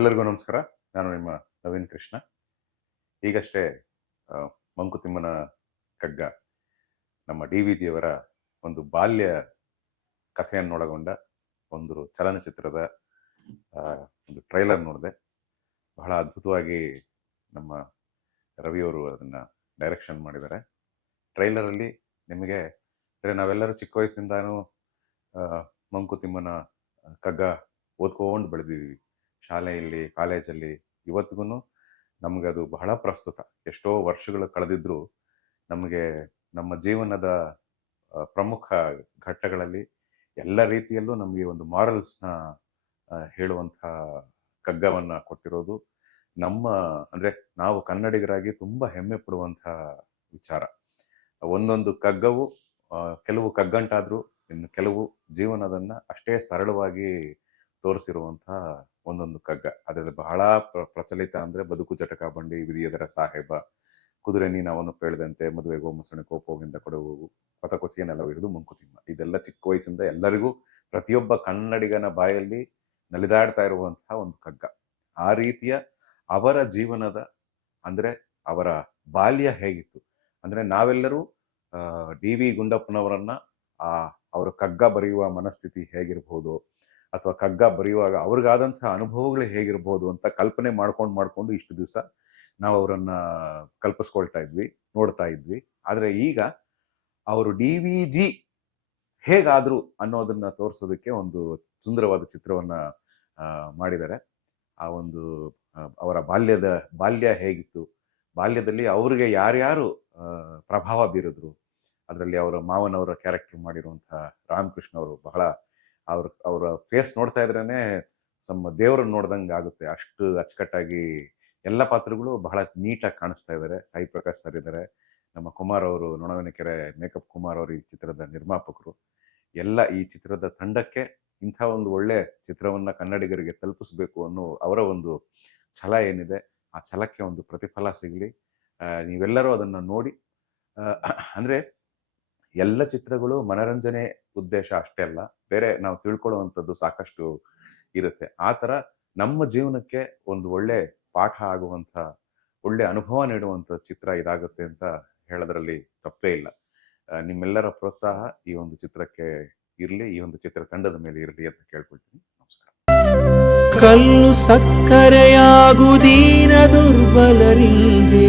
ಎಲ್ಲರಿಗೂ ನಮಸ್ಕಾರ. ನಾನು ನಿಮ್ಮ ನವೀನ್ ಕೃಷ್ಣ. ಈಗಷ್ಟೇ ಮಂಕುತಿಮ್ಮನ ಕಗ್ಗ ನಮ್ಮ ಡಿ ವಿ ಜಿಯವರ ಒಂದು ಬಾಲ್ಯ ಕಥೆಯನ್ನೊಳಗೊಂಡ ಒಂದು ಚಲನಚಿತ್ರದ ಒಂದು ಟ್ರೈಲರ್ ನೋಡಿದೆ. ಬಹಳ ಅದ್ಭುತವಾಗಿ ನಮ್ಮ ರವಿಯವರು ಅದನ್ನ ಡೈರೆಕ್ಷನ್ ಮಾಡಿದ್ದಾರೆ. ಟ್ರೈಲರಲ್ಲಿ ನಿಮಗೆ, ಅಂದರೆ ನಾವೆಲ್ಲರೂ ಚಿಕ್ಕ ವಯಸ್ಸಿಂದಾನು ಮಂಕುತಿಮ್ಮನ ಕಗ್ಗ ಓದ್ಕೊಂಡು ಬೆಳೆದಿದ್ದೀವಿ. ಶಾಲೆಯಲ್ಲಿ, ಕಾಲೇಜಲ್ಲಿ ಇವತ್ತಿಗೂ ನಮಗೆ ಅದು ಬಹಳ ಪ್ರಸ್ತುತ. ಎಷ್ಟೋ ವರ್ಷಗಳು ಕಳೆದಿದ್ರೂ ನಮಗೆ ನಮ್ಮ ಜೀವನದ ಪ್ರಮುಖ ಘಟ್ಟಗಳಲ್ಲಿ ಎಲ್ಲ ರೀತಿಯಲ್ಲೂ ನಮಗೆ ಒಂದು ಮಾರಲ್ಸ್ನ ಹೇಳುವಂಥ ಕಗ್ಗವನ್ನು ಕೊಟ್ಟಿರೋದು ನಮ್ಮ, ಅಂದ್ರೆ ನಾವು ಕನ್ನಡಿಗರಾಗಿ ತುಂಬ ಹೆಮ್ಮೆ ಪಡುವಂಥ ವಿಚಾರ. ಒಂದೊಂದು ಕಗ್ಗವು ಕೆಲವು ಕಗ್ಗಂಟಾದರೂ ಇನ್ನು ಕೆಲವು ಜೀವನದನ್ನ ಅಷ್ಟೇ ಸರಳವಾಗಿ ತೋರಿಸಿರುವಂಥ ಒಂದೊಂದು ಕಗ್ಗ. ಅದರಲ್ಲಿ ಬಹಳ ಪ್ರ- ಪ್ರಚಲಿತ ಅಂದ್ರೆ ಬದುಕು ಜಟಕ ಬಂಡಿ ವಿಧಿಯದರ ಸಾಹೇಬ. ಕುದುರೆ ನೀನು ಅವನು ಪೇಳ್ದಂತೆ ಮದುವೆಗೋ ಮುಸಣೆ ಕೋಪೋಗಿಂದ ಕೊಡುವು ಪಥಕೊಸಿಯನ್ನೆಲ್ಲ ಹಿಡಿದು ಮುಂಕುತಿಮ್ಮ ಇದೆಲ್ಲ ಚಿಕ್ಕ ವಯಸ್ಸಿಂದ ಎಲ್ಲರಿಗೂ ಪ್ರತಿಯೊಬ್ಬ ಕನ್ನಡಿಗನ ಬಾಯಲ್ಲಿ ನಲಿದಾಡ್ತಾ ಇರುವಂತಹ ಒಂದು ಕಗ್ಗ. ಆ ರೀತಿಯ ಅವರ ಜೀವನದ ಅಂದ್ರೆ ಅವರ ಬಾಲ್ಯ ಹೇಗಿತ್ತು? ಅಂದ್ರೆ ನಾವೆಲ್ಲರೂ ಡಿ ವಿ ಗುಂಡಪ್ಪನವರನ್ನ ಆ, ಅವರ ಕಗ್ಗ ಬರೆಯುವ ಮನಸ್ಥಿತಿ ಹೇಗಿರ್ಬೋದು ಅಥವಾ ಕಗ್ಗ ಬರೆಯುವಾಗ ಅವ್ರಿಗಾದಂತಹ ಅನುಭವಗಳು ಹೇಗಿರ್ಬೋದು ಅಂತ ಕಲ್ಪನೆ ಮಾಡ್ಕೊಂಡು ಮಾಡ್ಕೊಂಡು ಇಷ್ಟು ದಿವಸ ನಾವು ಅವರನ್ನ ಕಲ್ಪಿಸ್ಕೊಳ್ತಾ ಇದ್ವಿ, ನೋಡ್ತಾ ಇದ್ವಿ. ಆದರೆ ಈಗ ಅವರು ಡಿ ವಿ ಜಿ ಹೇಗಾದ್ರು ಅನ್ನೋದನ್ನ ತೋರಿಸೋದಕ್ಕೆ ಒಂದು ಸುಂದರವಾದ ಚಿತ್ರವನ್ನ ಮಾಡಿದ್ದಾರೆ. ಆ ಒಂದು ಅವರ ಬಾಲ್ಯದ, ಬಾಲ್ಯ ಹೇಗಿತ್ತು, ಬಾಲ್ಯದಲ್ಲಿ ಅವರಿಗೆ ಯಾರ್ಯಾರು ಪ್ರಭಾವ ಬೀರಿದ್ರು, ಅದರಲ್ಲಿ ಅವರ ಮಾವನವರ ಕ್ಯಾರೆಕ್ಟರ್ ಮಾಡಿರುವಂತಹ ರಾಮಕೃಷ್ಣ ಅವರು ಬಹಳ ಅವ್ರ, ಅವರ ಫೇಸ್ ನೋಡ್ತಾ ಇದ್ರೇನೆ ನಮ್ಮ ದೇವರನ್ನ ನೋಡ್ದಂಗೆ ಆಗುತ್ತೆ. ಅಷ್ಟು ಅಚ್ಚುಕಟ್ಟಾಗಿ ಎಲ್ಲ ಪಾತ್ರಗಳು ಬಹಳ ನೀಟಾಗಿ ಕಾಣಿಸ್ತಾ ಇದ್ದಾರೆ ಸಾಯಿ ಪ್ರಕಾಶ್ ಸರ್ ಇದ್ದಾರೆ ನಮ್ಮ ಕುಮಾರ್ ಅವರು, ನೊಣವನಕೆರೆ ಮೇಕಪ್ ಕುಮಾರ್ ಅವರು ಈ ಚಿತ್ರದ ನಿರ್ಮಾಪಕರು. ಎಲ್ಲ ಈ ಚಿತ್ರದ ತಂಡಕ್ಕೆ ಇಂಥ ಒಂದು ಒಳ್ಳೆ ಚಿತ್ರವನ್ನ ಕನ್ನಡಿಗರಿಗೆ ತಲುಪಿಸ್ಬೇಕು ಅನ್ನೋ ಅವರ ಒಂದು ಛಲ ಏನಿದೆ, ಆ ಛಲಕ್ಕೆ ಒಂದು ಪ್ರತಿಫಲ ಸಿಗಲಿ. ನೀವೆಲ್ಲರೂ ಅದನ್ನ ನೋಡಿ ಅಂದ್ರೆ ಎಲ್ಲ ಚಿತ್ರಗಳು ಮನರಂಜನೆ ಉದ್ದೇಶ ಅಷ್ಟೇ ಅಲ್ಲ, ಬೇರೆ ನಾವು ತಿಳ್ಕೊಳ್ಳುವಂಥದ್ದು ಸಾಕಷ್ಟು ಇರುತ್ತೆ. ಆ ಥರ ನಮ್ಮ ಜೀವನಕ್ಕೆ ಒಂದು ಒಳ್ಳೆ ಪಾಠ ಆಗುವಂಥ, ಒಳ್ಳೆ ಅನುಭವ ನೀಡುವಂಥ ಚಿತ್ರ ಇದಾಗುತ್ತೆ ಅಂತ ಹೇಳೋದ್ರಲ್ಲಿ ತಪ್ಪೇ ಇಲ್ಲ. ನಿಮ್ಮೆಲ್ಲರ ಪ್ರೋತ್ಸಾಹ ಈ ಒಂದು ಚಿತ್ರಕ್ಕೆ ಇರಲಿ, ಈ ಒಂದು ಚಿತ್ರ ತಂಡದ ಮೇಲೆ ಇರಲಿ ಅಂತ ಕೇಳ್ಕೊಳ್ತೀನಿ. ನಮಸ್ಕಾರ. ಕಲ್ಲು ಸಕ್ಕರೆಯಾಗುದೀನ ದುರ್ಬಲರಿಂಗೆ